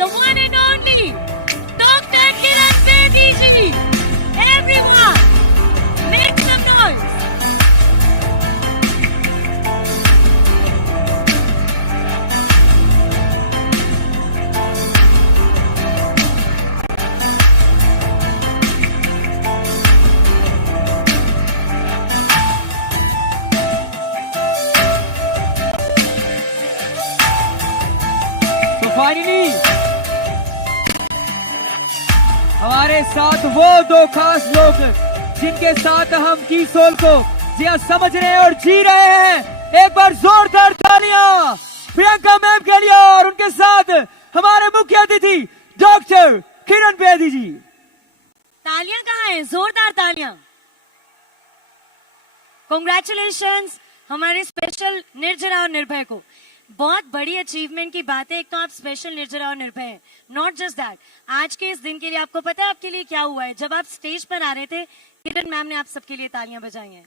the one and only Dr. Kiran Bedi ji. Everyone, make some noise. Finally हमारे साथ वो दो खास लोग जिनके साथ हम की सोल को जिया समझ रहे हैं और जी रहे हैं। एक बार जोरदार तालियां प्रियंका मैम के लिए और उनके साथ हमारे मुख्य अतिथि डॉक्टर किरण बेदी जी। तालियां कहाँ हैं? जोरदार तालियां। कॉन्ग्रेचुलेशंस हमारे स्पेशल निर्जरा और निर्भय को। बहुत बड़ी अचीवमेंट की बात है। एक तो आप स्पेशल निर्जरा और निर्भय हैं। नॉट जस्ट दैट, आज के इस दिन के लिए आपको पता है आपके लिए क्या हुआ है? जब आप स्टेज पर आ रहे थे, किरण मैम ने आप सबके लिए तालियां बजाई हैं।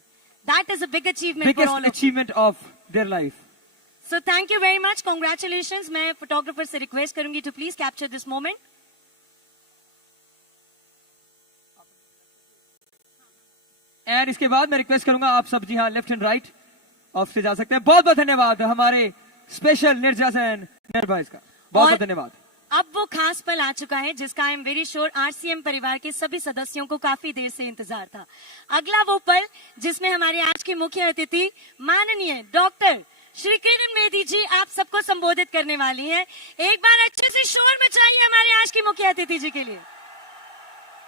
That is a big achievement for all achievement of their life. So thank you very much, congratulations. मैं फोटोग्राफर से रिक्वेस्ट करूंगी to please capture this moment. And इसके बाद मैं रिक्वेस्ट करूंगा आप सब जी हाँ लेफ्ट एंड राइट ऑफ से जा सकते हैं। बहुत बहुत धन्यवाद हमारे स्पेशल निर्जरा एंड निर्भय का, बहुत बहुत धन्यवाद। अब वो खास पल आ चुका है जिसका I am very sure RCM परिवार के सभी सदस्यों को काफी देर से इंतजार था। अगला वो पल जिसमें हमारे आज के मुख्य अतिथि माननीय डॉक्टर श्री किरण बेदी जी आप सबको संबोधित करने वाली हैं। एक बार अच्छे से शोर मचाइए हमारे आज के मुख्य अतिथि जी के लिए।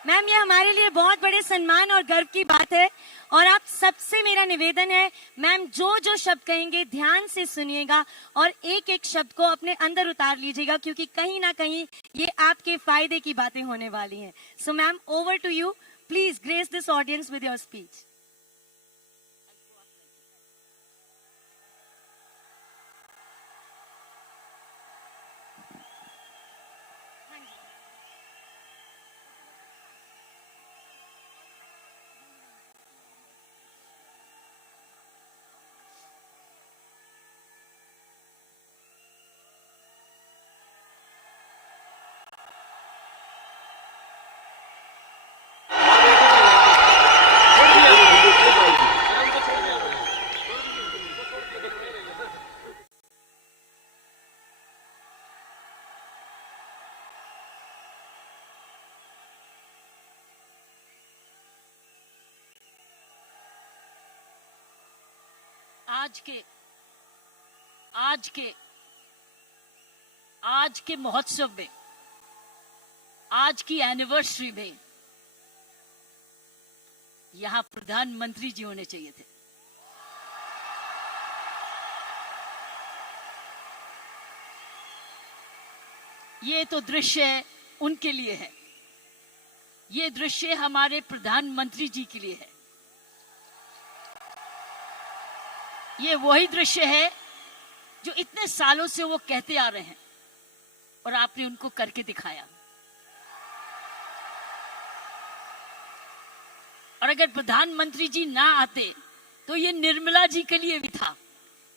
मैम, ये हमारे लिए बहुत बड़े सम्मान और गर्व की बात है और आप सबसे मेरा निवेदन है मैम, जो जो शब्द कहेंगे ध्यान से सुनिएगा और एक एक शब्द को अपने अंदर उतार लीजिएगा, क्योंकि कहीं ना कहीं ये आपके फायदे की बातें होने वाली हैं। So ma'am, over to you. Please grace this audience with your speech. आज के महोत्सव में, आज की एनिवर्सरी में यहां प्रधानमंत्री जी होने चाहिए थे। ये तो दृश्य उनके लिए है, ये दृश्य हमारे प्रधानमंत्री जी के लिए है। ये वही दृश्य है जो इतने सालों से वो कहते आ रहे हैं और आपने उनको करके दिखाया। और अगर प्रधानमंत्री जी ना आते तो ये निर्मला जी के लिए भी था,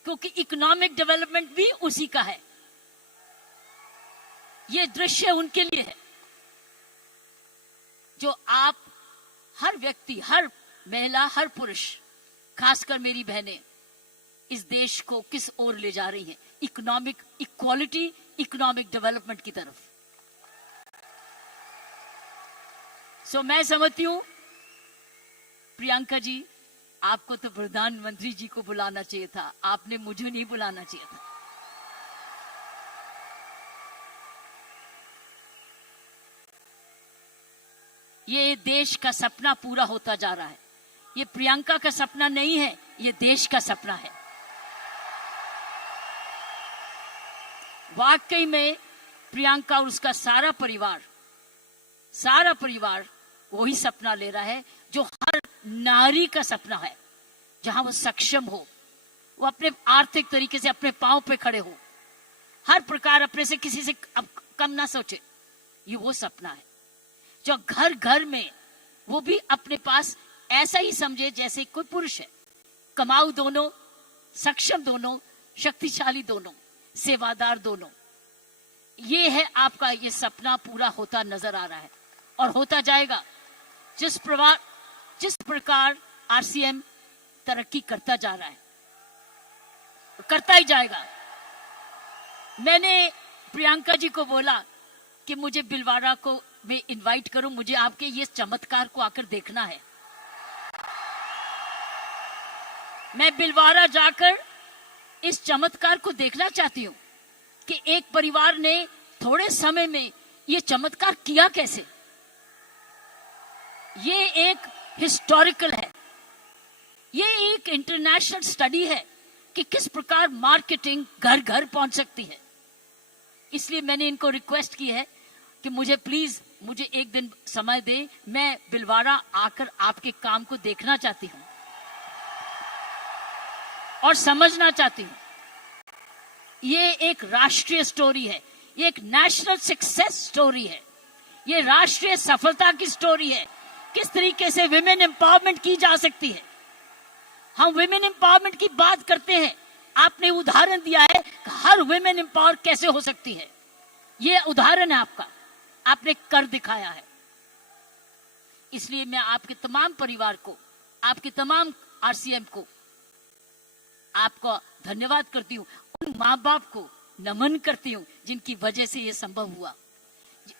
क्योंकि इकोनॉमिक डेवलपमेंट भी उसी का है। ये दृश्य उनके लिए है जो आप हर व्यक्ति, हर महिला, हर पुरुष, खासकर मेरी बहनें इस देश को किस ओर ले जा रही हैं, इकोनॉमिक इक्वालिटी, इकोनॉमिक डेवलपमेंट की तरफ। सो मैं समझती हूं प्रियंका जी, आपको तो प्रधानमंत्री जी को बुलाना चाहिए था, आपने मुझे नहीं बुलाना चाहिए था। ये देश का सपना पूरा होता जा रहा है। ये प्रियंका का सपना नहीं है, ये देश का सपना है। वाकई में प्रियंका और उसका सारा परिवार वही सपना ले रहा है जो हर नारी का सपना है, जहां वो सक्षम हो, वो अपने आर्थिक तरीके से अपने पांव पे खड़े हो, हर प्रकार अपने से किसी से कम ना सोचे। ये वो सपना है जो घर घर में वो भी अपने पास ऐसा ही समझे जैसे कोई पुरुष है। कमाऊ दोनों, सक्षम दोनों, शक्तिशाली दोनों, सेवादार दोनों। ये है आपका ये सपना पूरा होता नजर आ रहा है और होता जाएगा। जिस प्रकार आरसीएम तरक्की करता जा रहा है, करता ही जाएगा। मैंने प्रियंका जी को बोला कि मुझे बिलवाड़ा को मैं इनवाइट करूं, मुझे आपके ये चमत्कार को आकर देखना है। मैं बिलवाड़ा जाकर इस चमत्कार को देखना चाहती हूं कि एक परिवार ने थोड़े समय में ये चमत्कार किया कैसे। ये एक हिस्टोरिकल है, ये एक इंटरनेशनल स्टडी है कि किस प्रकार मार्केटिंग घर घर पहुंच सकती है। इसलिए मैंने इनको रिक्वेस्ट की है कि मुझे प्लीज मुझे एक दिन समय दे, मैं बिलवाड़ा आकर आपके काम को देखना चाहती हूं और समझना चाहती हूं। ये एक राष्ट्रीय स्टोरी है, ये एक नेशनल सक्सेस स्टोरी है, ये राष्ट्रीय सफलता की स्टोरी है। किस तरीके से विमेन एम्पावरमेंट की जा सकती है। हम विमेन एम्पावरमेंट की बात करते हैं, आपने उदाहरण दिया है कि हर विमेन एम्पावर कैसे हो सकती है। ये उदाहरण है आपका, आपने कर दिखाया है। इसलिए मैं आपके तमाम परिवार को, आपके तमाम आरसीएम को आपको धन्यवाद करती हूँ। उन माँ बाप को नमन करती हूँ जिनकी वजह से ये संभव हुआ,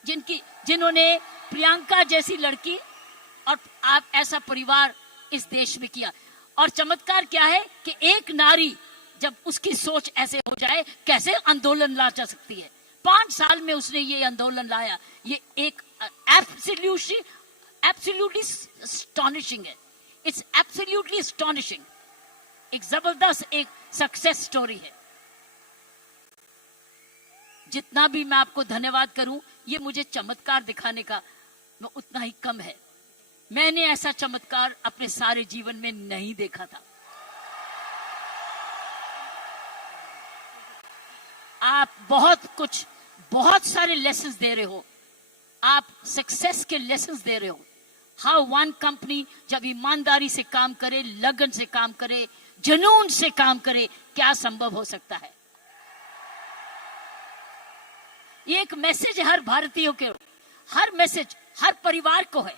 जिन्होंने प्रियंका जैसी लड़की और आप ऐसा परिवार इस देश में किया। और चमत्कार क्या है कि एक नारी जब उसकी सोच ऐसे हो जाए, कैसे आंदोलन ला जा सकती है। 5 साल में उसने ये आंदोलन लाया। ये एक एब्सोल्युटली एस्टॉनिशिंग है। It's absolutely astonishing. एक जबरदस्त एक सक्सेस स्टोरी है। जितना भी मैं आपको धन्यवाद करूं, ये मुझे चमत्कार दिखाने का उतना ही कम है। मैंने ऐसा चमत्कार अपने सारे जीवन में नहीं देखा था। आप बहुत सारे लेसन्स दे रहे हो, आप सक्सेस के लेसन्स दे रहे हो। हाउ वन कंपनी जब ईमानदारी से काम करे, लगन से काम करे, जुनून से काम करे, क्या संभव हो सकता है। ये एक मैसेज है हर भारतीयों के, हर मैसेज हर परिवार को है।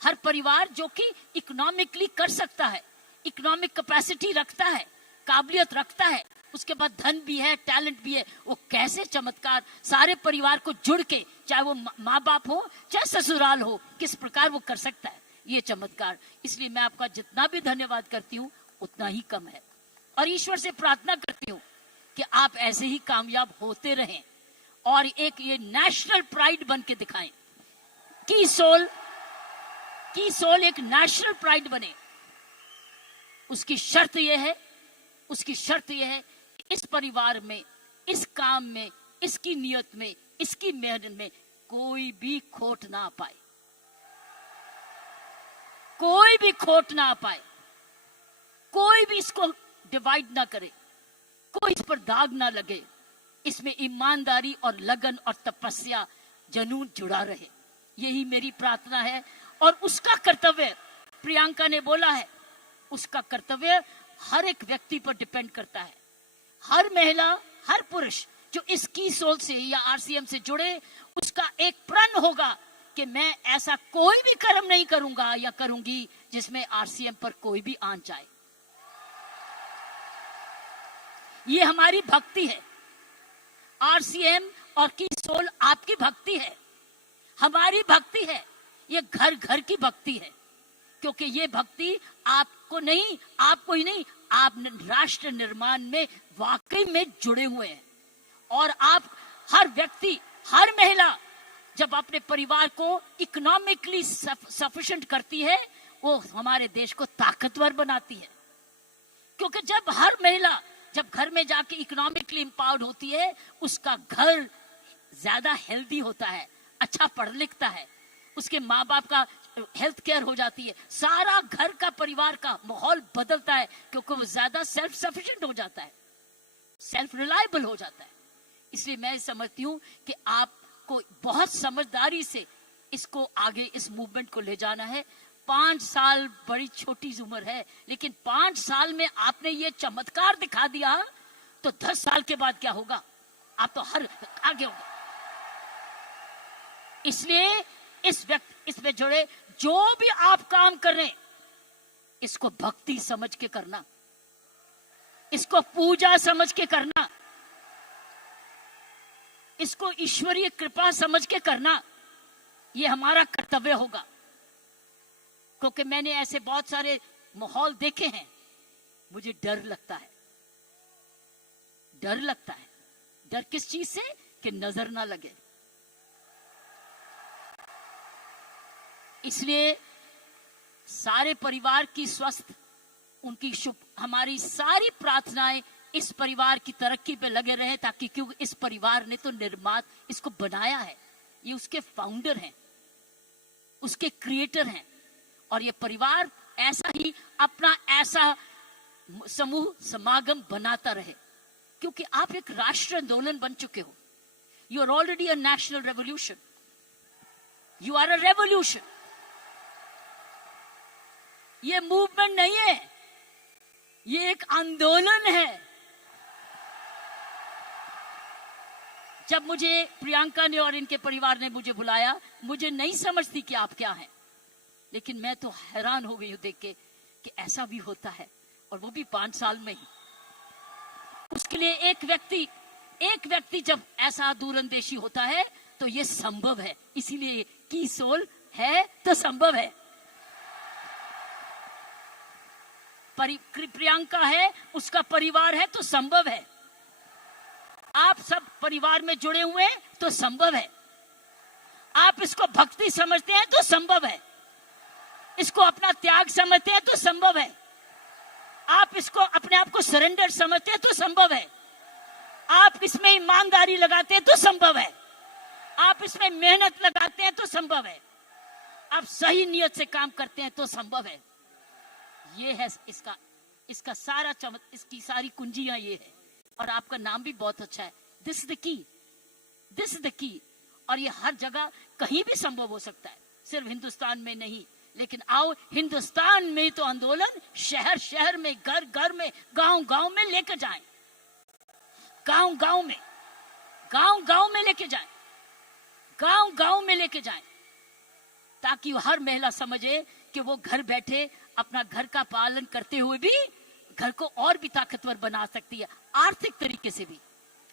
हर परिवार जो कि इकोनॉमिकली कर सकता है, इकोनॉमिक कैपेसिटी रखता है, काबिलियत रखता है, उसके बाद धन भी है, टैलेंट भी है, वो कैसे चमत्कार सारे परिवार को जुड़ के, चाहे वो माँ बाप हो चाहे ससुराल हो, किस प्रकार वो कर सकता है ये चमत्कार। इसलिए मैं आपका जितना भी धन्यवाद करती हूँ उतना ही कम है। और ईश्वर से प्रार्थना करती हूँ कि आप ऐसे ही कामयाब होते रहें और एक ये नेशनल प्राइड बन के दिखाएं। की सोल एक नेशनल प्राइड बने। उसकी शर्त यह है कि इस परिवार में, इस काम में, इसकी नियत में, इसकी मेहनत में कोई भी खोट ना पाए, कोई भी खोट ना पाए, कोई भी इसको डिवाइड ना करे, कोई इस पर दाग ना लगे। इसमें ईमानदारी और लगन और तपस्या, जुनून जुड़ा रहे, यही मेरी प्रार्थना है। और उसका कर्तव्य, प्रियंका ने बोला है, उसका कर्तव्य हर एक व्यक्ति पर डिपेंड करता है। हर महिला, हर पुरुष जो इस की सोल से या आरसीएम से जुड़े, उसका एक प्रण होगा कि मैं ऐसा कोई भी कर्म नहीं करूंगा या करूंगी जिसमें आरसीएम पर कोई भी आंच आए। ये हमारी भक्ति है। आरसीएम और की सोल आपकी भक्ति है, हमारी भक्ति है। ये घर घर की भक्ति है, क्योंकि ये भक्ति आपको ही नहीं, आप राष्ट्र निर्माण में वाकई में जुड़े हुए हैं। और आप हर व्यक्ति, हर महिला जब अपने परिवार को इकोनॉमिकली सफिशिएंट करती है, वो हमारे देश को ताकतवर बनाती है। क्योंकि जब हर महिला जब घर में जाके इकोनॉमिकली एम्पावर्ड होती है, उसका घर ज्यादा हेल्दी होता है, अच्छा पढ़ लिखता है, उसके माँ बाप का हेल्थ केयर हो जाती है, सारा घर का परिवार का माहौल बदलता है, क्योंकि वो ज्यादा सेल्फ सफिशिएंट हो जाता है, सेल्फ रिलायबल हो जाता है। इसलिए मैं समझती हूँ कि आपको बहुत समझदारी से इसको आगे, इस मूवमेंट को ले जाना है। 5 साल बड़ी छोटी उम्र है, लेकिन 5 साल में आपने ये चमत्कार दिखा दिया, तो 10 साल के बाद क्या होगा? आप तो हर आगे होंगे। इसलिए इसमें जुड़े जो भी आप काम कर रहे हैं, इसको भक्ति समझ के करना, इसको पूजा समझ के करना, इसको ईश्वरीय कृपा समझ के करना, ये हमारा कर्तव्य होगा। क्योंकि मैंने ऐसे बहुत सारे माहौल देखे हैं, मुझे डर लगता है। डर लगता है। डर किस चीज से? कि नजर ना लगे। इसलिए सारे परिवार की स्वस्थ, उनकी शुभ, हमारी सारी प्रार्थनाएं इस परिवार की तरक्की पे लगे रहे, ताकि क्योंकि इस परिवार ने तो निर्माता इसको बनाया है, ये उसके फाउंडर हैं, उसके क्रिएटर हैं, और ये परिवार ऐसा ही अपना ऐसा समूह समागम बनाता रहे, क्योंकि आप एक राष्ट्र आंदोलन बन चुके हो। You are already a national revolution, you are a revolution. ये मूवमेंट नहीं है, ये एक आंदोलन है। जब मुझे प्रियंका ने और इनके परिवार ने मुझे बुलाया, मुझे नहीं समझती कि आप क्या हैं, लेकिन मैं तो हैरान हो गई हूं देख के कि ऐसा भी होता है, और वो भी 5 साल में ही। उसके लिए एक व्यक्ति जब ऐसा दूरंदेशी होता है तो ये संभव है। इसीलिए की सोल है तो संभव है। प्रियंका है, उसका परिवार है तो संभव है। आप सब परिवार में जुड़े हुए हैं तो संभव है। आप इसको भक्ति समझते हैं तो संभव है। इसको अपना त्याग समझते हैं तो संभव है। आप इसको अपने आप को सरेंडर समझते हैं तो संभव है। आप इसमें ईमानदारी लगाते हैं तो संभव है। आप इसमें मेहनत लगाते हैं तो संभव है। आप सही नियत से काम करते हैं तो संभव है। ये है इसका सारा इसकी सारी कुंजियां ये है। और आपका नाम भी बहुत अच्छा है, this is the key, this is the key. और ये हर जगह कहीं भी संभव हो सकता है, सिर्फ हिंदुस्तान में नहीं। लेकिन आओ, हिंदुस्तान में तो आंदोलन शहर शहर में, घर घर में, गांव गांव में लेकर जाएं, गांव गांव में लेके जाएं, गांव गांव में लेके जाएं, ताकि हर महिला समझे कि वो घर बैठे अपना घर का पालन करते हुए भी घर को और भी ताकतवर बना सकती है, आर्थिक तरीके से भी,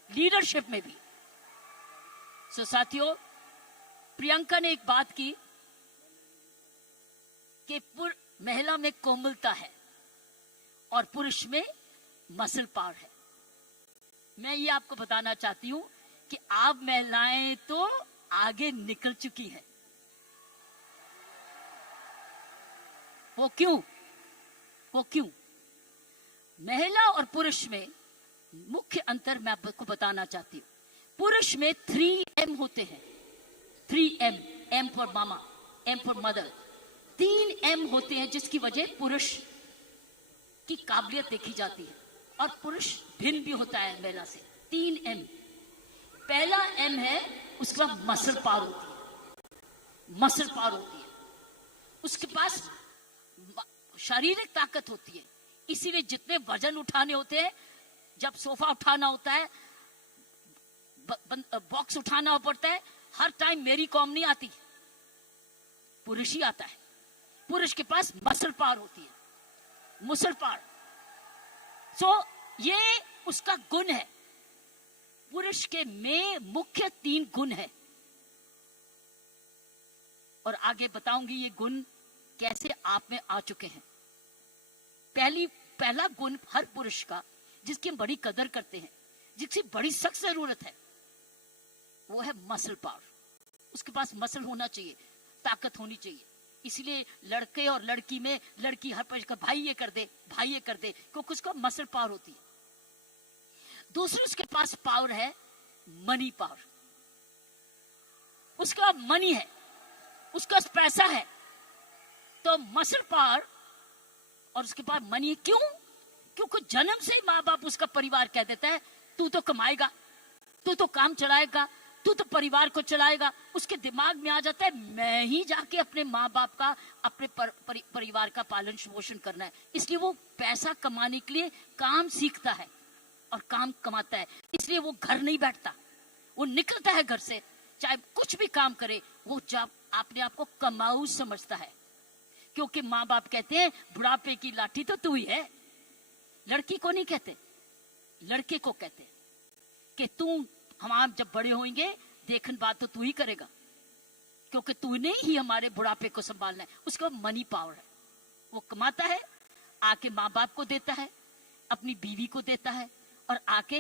लीडरशिप में भी। सो साथियों, प्रियंका ने एक बात की कि महिला में कोमलता है और पुरुष में मसल पावर है। मैं ये आपको बताना चाहती हूं कि आप महिलाएं तो आगे निकल चुकी हैं। वो क्यों? महिला और पुरुष में मुख्य अंतर मैं आपको बताना चाहती हूं। पुरुष में 3M होते हैं, 3M, M for mama, M for mother, 3M होते हैं, जिसकी वजह पुरुष की काबिलियत देखी जाती है। और पुरुष भिन्न भी होता है महिला से। 3M, पहला M है, उसके बाद मसल पावर होती है, मसल पावर होती है, उसके पास शारीरिक ताकत होती है। इसीलिए जितने वजन उठाने होते हैं, जब सोफा उठाना होता है, बॉक्स उठाना पड़ता है, हर टाइम मेरी कॉम नहीं आती, पुरुष ही आता है। पुरुष के पास मसल पावर होती है, मसल पावर। सो ये उसका गुण है। पुरुष के में मुख्य 3 गुण है, और आगे बताऊंगी ये गुण कैसे आप में आ चुके हैं। पहला गुण हर पुरुष का, जिसकी हम बड़ी कदर करते हैं, जिसकी बड़ी सख्त जरूरत है, वो है मसल पावर। उसके पास मसल होना चाहिए, ताकत होनी चाहिए। इसलिए लड़के और लड़की में, लड़की हर पर भाई ये कर दे, भाई ये कर दे, क्योंकि उसका मसल पावर होती है। दूसरे उसके पास पावर है मनी पावर, उसका मनी है, उसका पैसा है। तो मसल पावर और उसके पास मनी। क्यों? क्योंकि जन्म से ही माँ बाप, उसका परिवार कह देता है तू तो कमाएगा, तू तो काम चलाएगा, तू तो परिवार को चलाएगा। उसके दिमाग में आ जाता है मैं ही जाके अपने माँ बाप का, अपने परिवार का पालन पोषण करना है। इसलिए वो पैसा कमाने के लिए काम सीखता है। और काम कमाता है, इसलिए वो घर नहीं बैठता, वो निकलता है घर से, चाहे कुछ भी काम करे, वो जब अपने आप को कमाऊ समझता है। क्योंकि माँ बाप कहते हैं बुढ़ापे की लाठी तो तू ही है। लड़की को नहीं कहते, लड़के को कहते कि तू, हम जब बड़े होंगे देखन बात तो तू ही करेगा, क्योंकि तूने ही हमारे बुढ़ापे को संभालना है। उसका मनी पावर है, वो कमाता है, आके माँ बाप को देता है, अपनी बीवी को देता है, और आके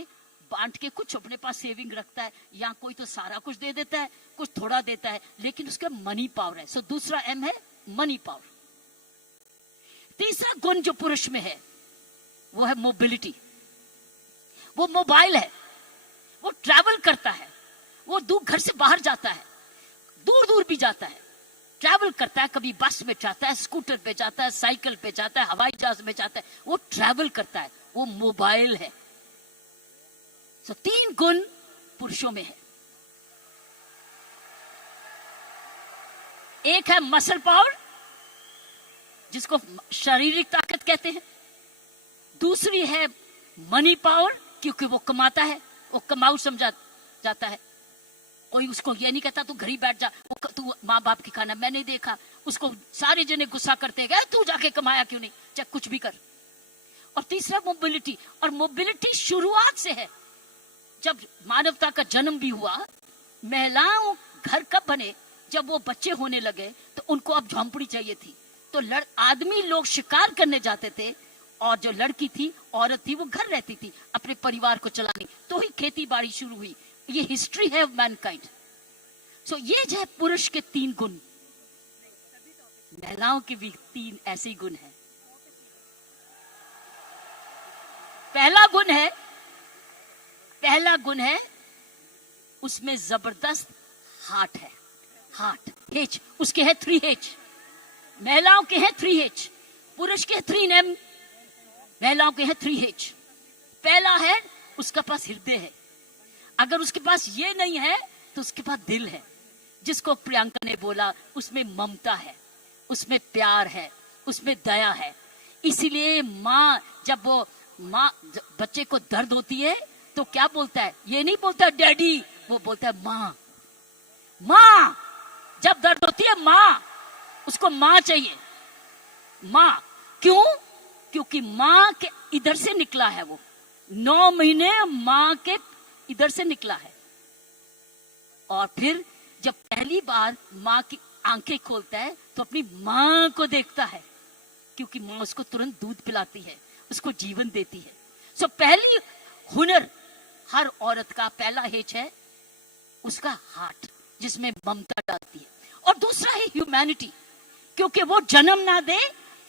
बांट के कुछ अपने पास सेविंग रखता है, या कोई तो सारा कुछ दे देता है, कुछ थोड़ा देता है, लेकिन उसका मनी पावर है। सो दूसरा एम है मनी पावर। तीसरा गुण जो पुरुष में है वो है मोबिलिटी। वो मोबाइल है, वो ट्रैवल करता है, वो दूर घर से बाहर जाता है, दूर दूर भी जाता है, ट्रैवल करता है, कभी बस में जाता है, स्कूटर पे जाता है, साइकिल पे जाता है, हवाई जहाज में जाता है, वो ट्रैवल करता है, वो मोबाइल है। सो 3 गुण पुरुषों में है। एक है मसल पावर, जिसको शारीरिक ताकत कहते हैं। दूसरी है मनी पावर, क्योंकि वो कमाता है, वो कमाऊ समझा जाता है। कोई उसको ये नहीं कहता तू घर ही बैठ जा, तू माँ बाप की खाना, मैं नहीं देखा, उसको सारे जने गुस्सा करते गए, तू जाके कमाया क्यों नहीं, चाहे कुछ भी कर। और तीसरा मोबिलिटी, और मोबिलिटी शुरुआत से है। जब मानवता का जन्म भी हुआ, महिलाओं घर कब बने, जब वो बच्चे होने लगे, तो उनको अब झोंपड़ी चाहिए थी, तो आदमी लोग शिकार करने जाते थे, और जो लड़की थी, औरत थी, वो घर रहती थी अपने परिवार को चलाने, तो ही खेती बाड़ी शुरू हुई। ये हिस्ट्री है मैनकाइंड। सो ये जो है पुरुष के 3 गुण, महिलाओं के भी 3 ऐसे ही गुण हैं। पहला गुण है उसमें जबरदस्त हार्ट है, हार्ट, H, उसके है 3H। महिलाओं के हैं 3H, पुरुष के 3M, महिलाओं के हैं 3H। पहला है उसका पास हृदय है। अगर उसके पास ये नहीं है तो उसके पास दिल है, जिसको प्रियंका ने बोला, उसमें ममता है, उसमें प्यार है, उसमें दया है। इसीलिए जब बच्चे को दर्द होती है तो क्या बोलता है, ये नहीं बोलता डैडी, वो बोलता है माँ। माँ जब दर्द होती है, माँ, उसको माँ चाहिए, माँ। क्यों? क्योंकि माँ के इधर से निकला है, वो 9 महीने माँ के इधर से निकला है। और फिर जब पहली बार माँ की आंखें खोलता है तो अपनी माँ को देखता है, क्योंकि माँ उसको तुरंत दूध पिलाती है, उसको जीवन देती है। सो पहली हुनर हर औरत का पहला हेच है उसका हार्ट, जिसमें ममता डालती है। और दूसरा है ह्यूमैनिटी, क्योंकि वो जन्म ना दे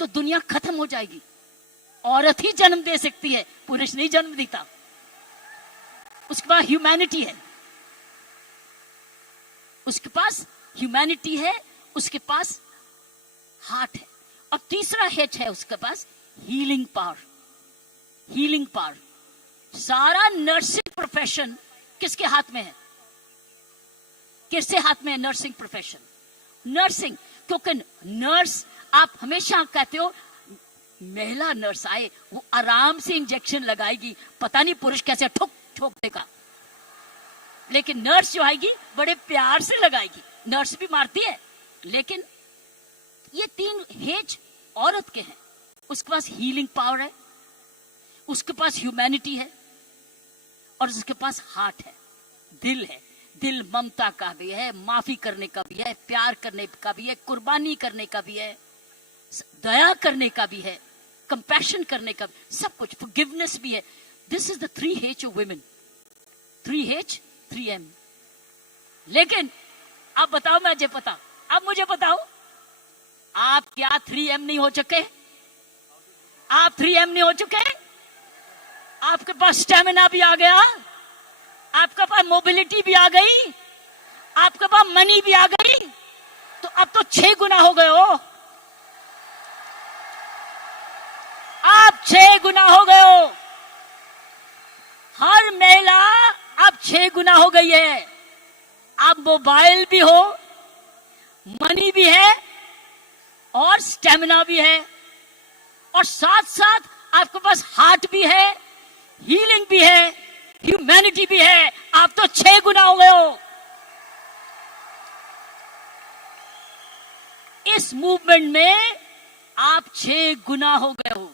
तो दुनिया खत्म हो जाएगी। औरत ही जन्म दे सकती है, पुरुष नहीं जन्म देता। उसके पास ह्यूमैनिटी है, उसके पास ह्यूमैनिटी है, उसके पास हार्ट है। और तीसरा हेच है उसके पास हीलिंग पावर। हीलिंग पावर, सारा नर्सिंग प्रोफेशन किसके हाथ में है? किसके हाथ में है नर्सिंग प्रोफेशन? नर्सिंग, क्योंकि नर्स, आप हमेशा कहते हो महिला नर्स आए, वो आराम से इंजेक्शन लगाएगी, पता नहीं पुरुष कैसे ठोक ठोक देगा, लेकिन नर्स जो आएगी बड़े प्यार से लगाएगी। नर्स भी मारती है, लेकिन ये 3 हेज औरत के हैं। उसके पास हीलिंग पावर है, उसके पास ह्यूमैनिटी है, और उसके पास हार्ट है, दिल है। दिल ममता का भी है, माफी करने का भी है, प्यार करने का भी है, कुर्बानी करने का भी है, दया करने का भी है, कंपैशन करने का भी, सब कुछ, फॉरगिवनेस भी है। This is the 3H of women, 3H 3M। लेकिन अब बताओ, मुझे बताओ, आप क्या 3M नहीं हो चुके? आप 3M नहीं हो चुके? आपके पास स्टेमिना भी आ गया, आपके पास मोबिलिटी भी आ गई, आपके पास मनी भी आ गई, तो अब तो 6 गुना हो गए हो। आप 6 गुना हो गए हो। हर महिला अब 6 गुना हो गई है। अब मोबाइल भी हो, मनी भी है, और स्टेमिना भी है, और साथ साथ आपके पास हार्ट भी है, हीलिंग भी है, ह्यूमैनिटी भी है। आप तो 6 गुना हो गए हो। इस मूवमेंट में आप 6 गुना हो गए हो।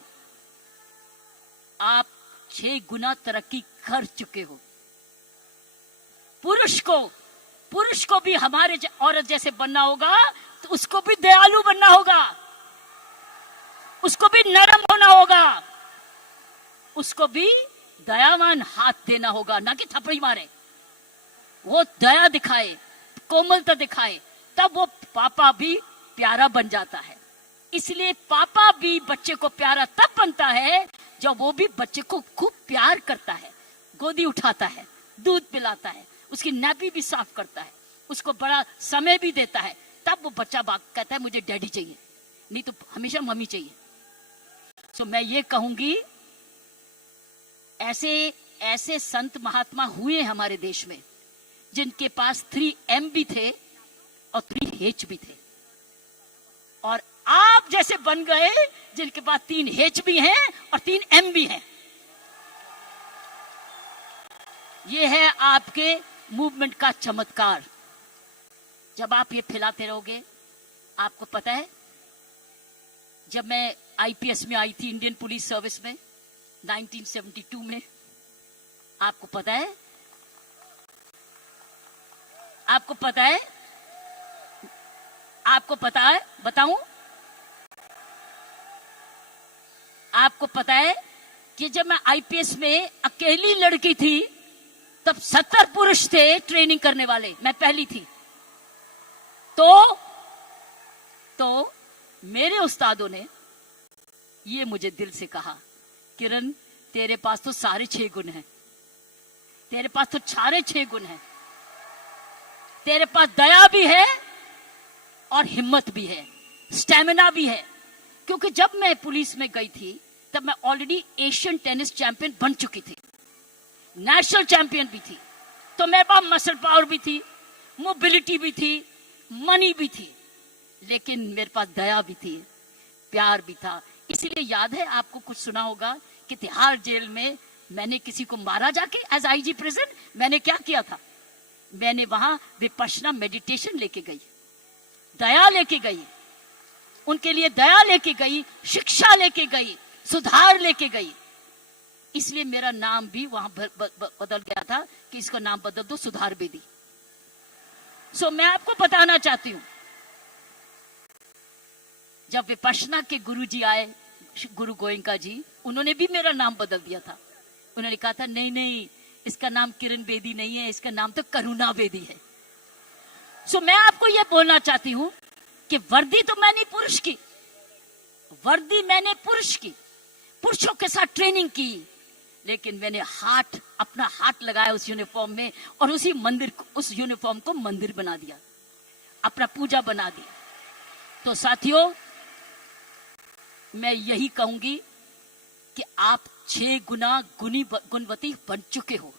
आप 6 गुना तरक्की कर चुके हो। पुरुष को भी हमारे औरत जैसे बनना होगा, तो उसको भी दयालु बनना होगा, उसको भी नरम होना होगा, उसको भी दयावान हाथ देना होगा, ना कि थप्पड़ी मारे। वो दया दिखाए, कोमलता दिखाए, तब वो पापा भी प्यारा बन जाता है। इसलिए पापा भी बच्चे को प्यारा तब बनता है जब वो भी बच्चे को खूब प्यार करता है, गोदी उठाता है, दूध पिलाता है, उसकी नैपी भी साफ करता है, उसको बड़ा समय भी देता है। तब वो बच्चा कहता है मुझे डैडी चाहिए, नहीं तो हमेशा मम्मी चाहिए। सो मैं ये कहूंगी, ऐसे संत महात्मा हुए हमारे देश में जिनके पास 3M भी थे और 3H भी थे, और आप जैसे बन गए जिनके पास 3H भी हैं और 3M भी हैं। ये है आपके मूवमेंट का चमत्कार। जब आप ये फैलाते रहोगे, आपको पता है जब मैं IPS में आई थी, इंडियन पुलिस सर्विस में 1972 में, आपको पता है बताऊं? आपको पता है कि जब मैं IPS में अकेली लड़की थी, तब 70 पुरुष थे ट्रेनिंग करने वाले, मैं पहली थी। तो मेरे उस्तादों ने ये मुझे दिल से कहा, किरण तेरे पास तो सारे 6 गुण हैं, तेरे पास तो सारे 6 गुण हैं, तेरे पास दया भी है और हिम्मत भी है, स्टैमिना भी है। क्योंकि जब मैं पुलिस में गई थी तब मैं ऑलरेडी एशियन टेनिस चैंपियन बन चुकी थी, नेशनल चैंपियन भी थी, तो मेरे पास मसल पावर भी थी, मोबिलिटी भी थी, मनी भी थी, लेकिन मेरे पास दया भी थी, प्यार भी था। इसलिए याद है आपको, कुछ सुना होगा कि तिहाड़ जेल में मैंने किसी को मारा जाके, एज IG प्रेजेंट मैंने क्या किया था, मैंने वहां विपश्यना मेडिटेशन लेके गई, दया लेके गई, उनके लिए दया लेके गई, शिक्षा लेके गई, सुधार लेके गई। इसलिए मेरा नाम भी वहां बदल गया था कि इसका नाम बदल दो, सुधार बेदी। सो मैं आपको बताना चाहती हूं, जब विपश्यना के गुरुजी आए, गुरु गोयंका जी, उन्होंने भी मेरा नाम बदल दिया था। उन्होंने कहा था नहीं, इसका नाम किरण बेदी नहीं है, इसका नाम तो करुणा बेदी है। सो मैं आपको यह बोलना चाहती हूं कि वर्दी तो मैंने पुरुष की, पुरुषों के साथ ट्रेनिंग की, लेकिन मैंने अपना हाथ लगाया उस यूनिफॉर्म में, और उस यूनिफॉर्म को मंदिर बना दिया, अपना पूजा बना दिया। तो साथियों, मैं यही कहूंगी कि आप 6 गुना गुणवती बन चुके हो,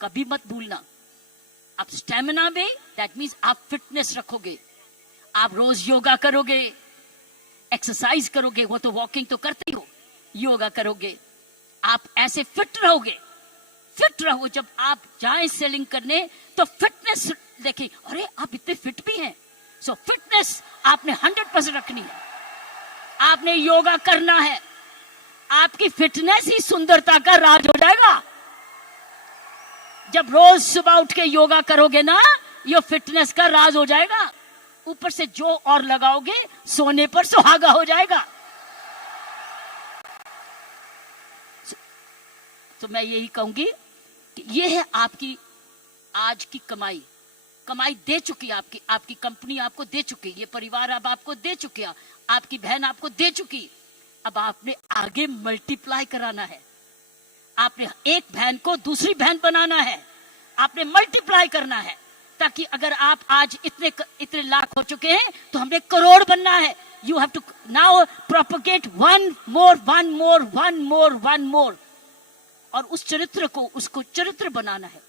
कभी मत भूलना। आप स्टेमिना में, दैट मीन्स आप फिटनेस रखोगे, आप रोज योगा करोगे, एक्सरसाइज करोगे, वो तो वॉकिंग तो करते ही हो, योगा करोगे, आप ऐसे फिट रहो। जब आप जाएं सेलिंग करने तो फिटनेस देखें, अरे आप इतने फिट भी हैं। सो फिटनेस आपने 100% रखनी है, आपने योगा करना है, आपकी फिटनेस ही सुंदरता का राज हो जाएगा। जब रोज सुबह उठ के योगा करोगे ना, ये फिटनेस का राज हो जाएगा। ऊपर से जो और लगाओगे, सोने पर सुहागा हो जाएगा। तो मैं यही कहूंगी कि ये है आपकी आज की कमाई दे चुकी है, आपकी कंपनी आपको दे चुकी, ये परिवार अब आपको दे चुकी, आपकी बहन आपको दे चुकी। अब आपने आगे मल्टीप्लाई कराना है, आपने एक बहन को दूसरी बहन बनाना है, आपने मल्टीप्लाई करना है, ताकि अगर आप आज इतने लाख हो चुके हैं तो हमें करोड़ बनना है। You have to now propagate one more, और उस चरित्र को, उसको चरित्र बनाना है।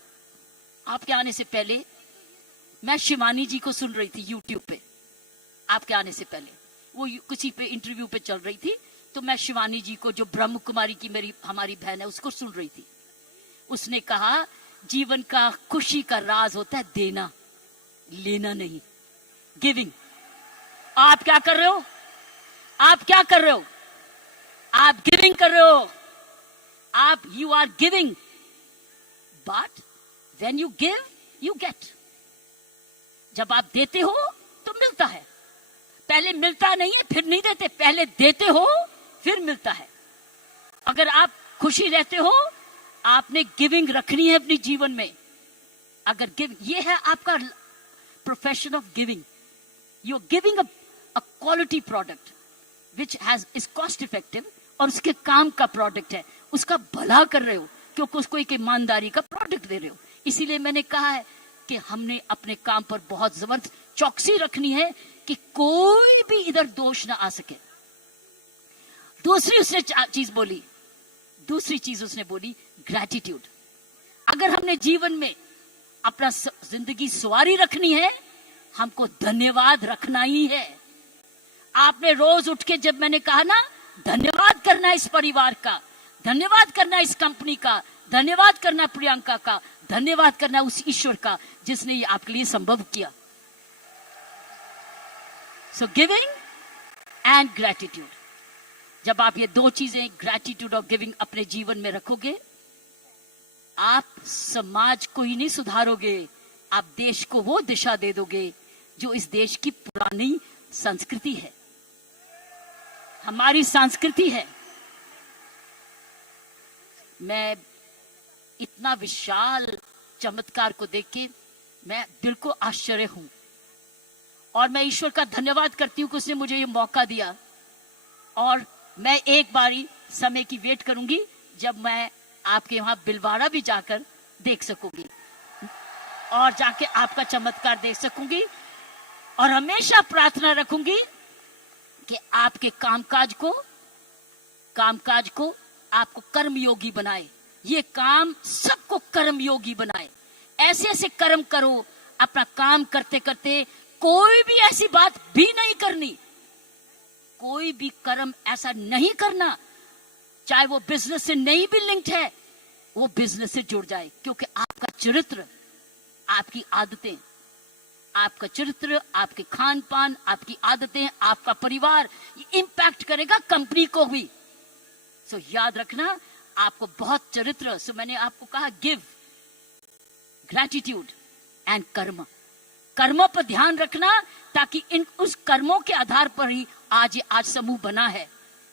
आपके आने से पहले मैं शिवानी जी को सुन रही थी YouTube पे, आपके आने से पहले वो किसी पे इंटरव्यू पे चल रही थी, तो मैं शिवानी जी को, जो ब्रह्म कुमारी की हमारी बहन है, उसको सुन रही थी। उसने कहा जीवन का खुशी का राज होता है देना, लेना नहीं, गिविंग। आप क्या कर रहे हो? आप क्या कर रहे हो? आप गिविंग कर रहे हो। आप you are giving, but when you give you get. जब आप देते हो तो मिलता है। पहले मिलता नहीं है फिर नहीं देते, पहले देते हो फिर मिलता है। अगर आप खुशी रहते हो, आपने गिविंग रखनी है अपने जीवन में। अगर गिव, ये है आपका profession of giving. You are giving a quality product which has is cost effective, और उसके काम का प्रोडक्ट है, उसका भला कर रहे हो क्योंकि उसको एक ईमानदारी का प्रोडक्ट दे रहे हो। इसीलिए मैंने कहा है कि हमने अपने काम पर बहुत जबरदस्त चौकसी रखनी है कि कोई भी इधर दोष ना आ सके। दूसरी उसने चीज बोली, दूसरी चीज उसने बोली ग्रैटिट्यूड। अगर हमने जीवन में अपना जिंदगी सवारी रखनी है, हमको धन्यवाद रखना ही है। आपने रोज उठ के, जब मैंने कहा ना, धन्यवाद करना इस परिवार का, धन्यवाद करना इस कंपनी का, धन्यवाद करना प्रियंका का, धन्यवाद करना उस ईश्वर का जिसने ये आपके लिए संभव किया। सो गिविंग एंड ग्रैटिट्यूड, जब आप ये दो चीजें, ग्रैटिट्यूड और गिविंग, अपने जीवन में रखोगे, आप समाज को ही नहीं सुधारोगे, आप देश को वो दिशा दे दोगे जो इस देश की पुरानी संस्कृति है, हमारी संस्कृति है। मैं इतना विशाल चमत्कार को देख के मैं दिल को आश्चर्य हूं, और मैं ईश्वर का धन्यवाद करती हूं कि उसने मुझे ये मौका दिया। और मैं एक बारी समय की वेट करूंगी जब मैं आपके वहां बिलवाड़ा भी जाकर देख सकूंगी और जाके आपका चमत्कार देख सकूंगी, और हमेशा प्रार्थना रखूंगी कि आपके कामकाज को आपको कर्मयोगी बनाए, ये काम सबको कर्मयोगी बनाए। ऐसे ऐसे कर्म करो, अपना काम करते करते कोई भी ऐसी बात भी नहीं करनी, कोई भी कर्म ऐसा नहीं करना, चाहे वो बिजनेस से नहीं भी लिंक्ड है, वो बिजनेस से जुड़ जाए। क्योंकि आपका चरित्र, आपकी आदतें, आपका चरित्र, आपके खान पान, आपकी आदतें, आपका परिवार, ये इंपैक्ट करेगा कंपनी को भी। सो याद रखना, आपको बहुत चरित्र। सो मैंने आपको कहा गिव, ग्रैटिट्यूड एंड कर्म। कर्मों पर ध्यान रखना, ताकि उस कर्मों के आधार पर ही आज समूह बना है।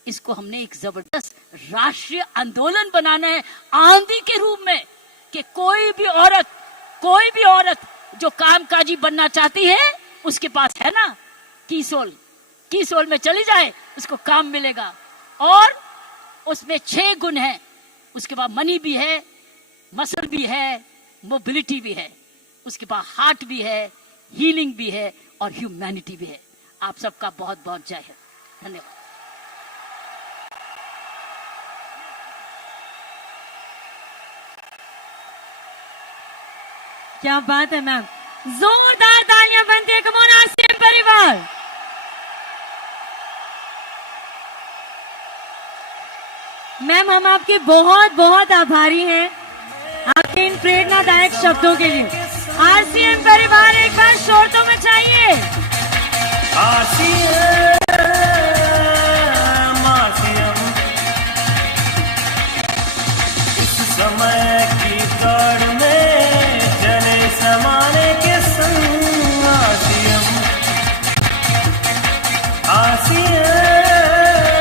इसको हमने एक जबरदस्त राष्ट्रीय आंदोलन बनाना है, आंधी के रूप में, कि कोई भी औरत जो कामकाजी बनना चाहती है, उसके पास है ना कीसोल में चली जाए, उसको काम मिलेगा। और उसमें 6 गुण हैं, उसके बाद मनी भी है, मसल भी है, मोबिलिटी भी है, उसके बाद हार्ट भी है, हीलिंग भी है, और ह्यूमैनिटी भी है। आप सबका बहुत बहुत जय है। धन्यवाद। क्या बात है मैम, जोरदार तालियां बनती है। कम ऑन आरसीएम परिवार। मैम, हम आपके बहुत बहुत आभारी हैं आपके इन प्रेरणादायक शब्दों के लिए। आरसीएम परिवार एक बार